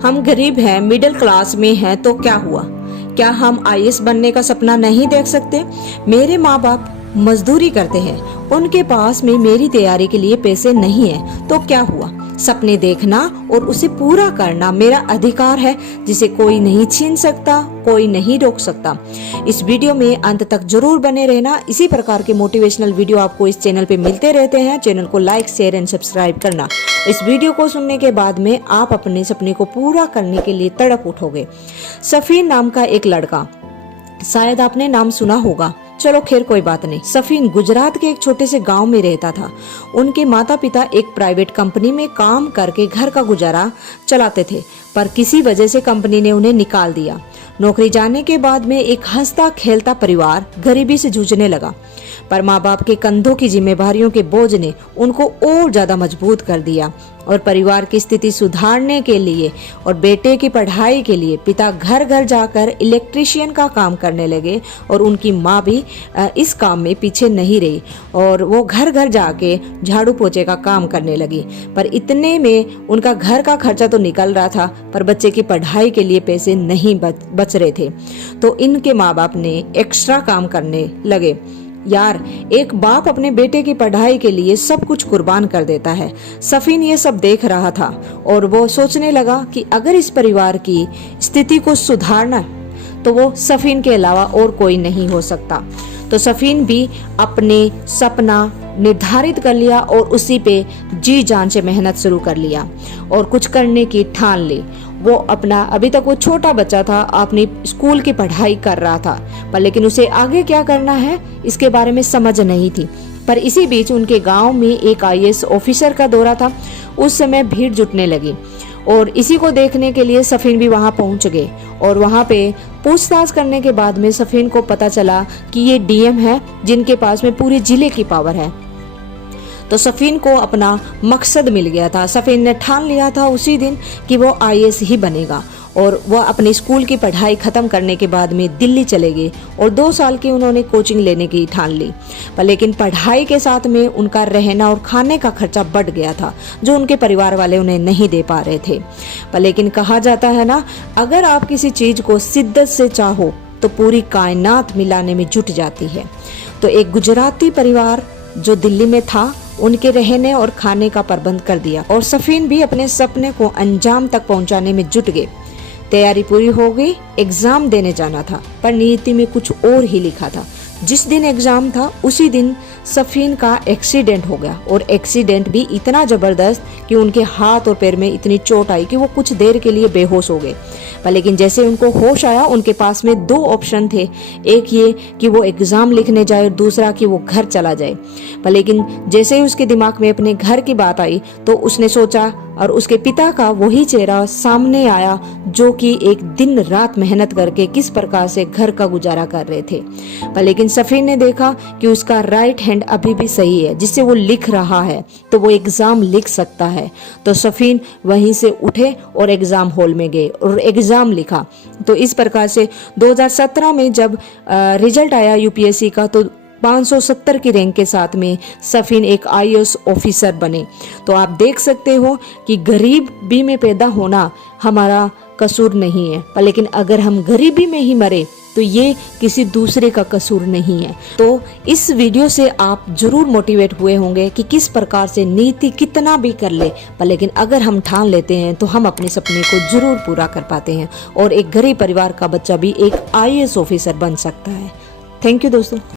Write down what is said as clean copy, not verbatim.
हम गरीब हैं, मिडिल क्लास में हैं तो क्या हुआ? क्या हम आईएएस बनने का सपना नहीं देख सकते? मेरे माँ बाप मजदूरी करते हैं, उनके पास में मेरी तैयारी के लिए पैसे नहीं है तो क्या हुआ? सपने देखना और उसे पूरा करना मेरा अधिकार है, जिसे कोई नहीं छीन सकता, कोई नहीं रोक सकता। इस वीडियो में अंत तक जरूर बने रहना। इसी प्रकार के मोटिवेशनल वीडियो आपको इस चैनल पे मिलते रहते हैं। चैनल को लाइक, शेयर एंड सब्सक्राइब करना। इस वीडियो को सुनने के बाद में आप अपने सपने को पूरा करने के लिए तड़प उठोगे। सफीन नाम का एक लड़का, शायद आपने नाम सुना होगा, चलो खैर कोई बात नहीं। सफीन गुजरात के एक छोटे से गांव में रहता था। उनके माता पिता एक प्राइवेट कंपनी में काम करके घर का गुजारा चलाते थे, पर किसी वजह से कंपनी ने उन्हें निकाल दिया। नौकरी जाने के बाद में एक हंसता खेलता परिवार गरीबी से जूझने लगा, पर माँ बाप के कंधों की जिम्मेदारियों के बोझ ने उनको और ज्यादा मजबूत कर दिया। और परिवार की स्थिति सुधारने के लिए और बेटे की पढ़ाई के लिए पिता घर घर जाकर इलेक्ट्रीशियन का काम करने लगे, और उनकी माँ भी इस काम में पीछे नहीं रही और वो घर घर जाके झाड़ू पोछे का काम करने लगी। पर इतने में उनका घर का खर्चा तो निकल रहा था, पर बच्चे की पढ़ाई के लिए पैसे नहीं बच रहे थे। तो इनके माँ बाप ने एक्स्ट्रा काम करने लगे। यार, एक बाप अपने बेटे की पढ़ाई के लिए सब कुछ कुर्बान कर देता है। सफीन ये सब देख रहा था और वो सोचने लगा कि अगर इस परिवार की स्थिति को सुधारना तो वो सफीन के अलावा और कोई नहीं हो सकता। तो सफीन भी अपने सपना निर्धारित कर लिया और उसी पे जी जान से मेहनत शुरू कर लिया और कुछ करने की ठान ली। वो अपना, अभी तक वो छोटा बच्चा था, अपनी स्कूल की पढ़ाई कर रहा था, पर लेकिन उसे आगे क्या करना है इसके बारे में समझ नहीं थी। पर इसी बीच उनके गांव में एक आईएएस ऑफिसर का दौरा था। उस समय भीड़ जुटने लगी और इसी को देखने के लिए सफीन भी वहां पहुंच गए। और वहां पे पूछताछ करने के बाद में सफीन को पता चला कि ये डीएम है, जिनके पास में पूरे जिले की पावर है। तो सफीन को अपना मकसद मिल गया था। सफीन ने ठान लिया था उसी दिन कि वो आईएएस ही बनेगा, और वह अपनी स्कूल की पढ़ाई खत्म करने के बाद में दिल्ली चले गए और 2 साल की उन्होंने कोचिंग लेने की ठान ली। पर लेकिन पढ़ाई के साथ में उनका रहना और खाने का खर्चा बढ़ गया था, जो उनके परिवार वाले उन्हें नहीं दे पा रहे थे। पर लेकिन कहा जाता है ना, अगर आप किसी चीज को शिद्दत से चाहो तो पूरी कायनात मिलाने में जुट जाती है। तो एक गुजराती परिवार जो दिल्ली में था, उनके रहने और खाने का प्रबंध कर दिया और सफीन भी अपने सपने को अंजाम तक पहुंचाने में जुट गए। तैयारी पूरी हो गई, एग्जाम देने जाना था, पर नीति में कुछ और ही लिखा था। जिस दिन एग्जाम था उसी दिन सफीन का एक्सीडेंट हो गया, और एक्सीडेंट भी इतना जबरदस्त कि उनके हाथ और पैर में इतनी चोट आई कि वो कुछ देर के लिए बेहोश हो गए। पर लेकिन जैसे उनको होश आया, उनके पास में 2 ऑप्शन थे, एक ये कि वो एग्जाम लिखने जाए और दूसरा कि वो घर चला जाए। पर लेकिन जैसे ही उसके दिमाग में अपने घर की बात आई तो उसने सोचा, और उसके पिता का वही चेहरा सामने आया जो कि एक दिन रात मेहनत करके किस प्रकार से घर का गुजारा कर रहे थे। पर लेकिन सफीन ने देखा कि उसका राइट हैंड अभी भी सही है, जिससे वो लिख रहा है, तो वो एग्जाम लिख सकता है। तो सफीन वहीं से उठे और एग्जाम हॉल में गए और एग्जाम लिखा। तो इस प्रकार से 2017 में जब रिजल्ट आया यूपीएससी का, तो 570 की रैंक के साथ में सफीन एक आईएएस ऑफिसर बने। तो आप देख सकते हो कि गरीबी में पैदा होना हमारा कसूर नहीं है, पर लेकिन अगर हम गरीबी में ही मरे तो ये किसी दूसरे का कसूर नहीं है। तो इस वीडियो से आप जरूर मोटिवेट हुए होंगे कि किस प्रकार से नीति कितना भी कर ले, पर लेकिन अगर हम ठान लेते हैं तो हम अपने सपने को जरूर पूरा कर पाते हैं, और एक गरीब परिवार का बच्चा भी एक आईएएस ऑफिसर बन सकता है। थैंक यू दोस्तों।